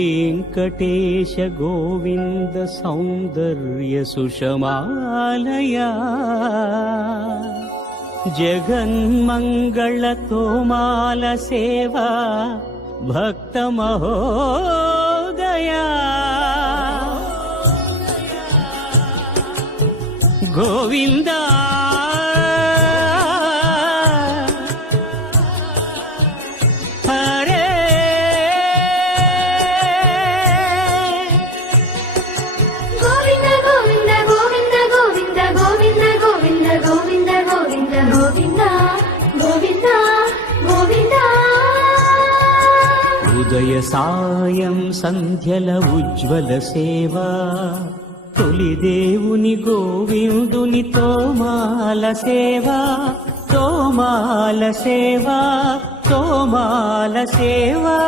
वेङ्कटेश गोविन्द सौन्दर्य सुषमालया जगन्मङ्गल तोमाल सेवा भक्तमहोदया गोविन्दा ఉదయ సాయం సంధ్యల ఉజ్వల సేవా తొలి దేవుని గోవిందుని తోమాల సేవా తోమాల సేవా తోమాల సేవా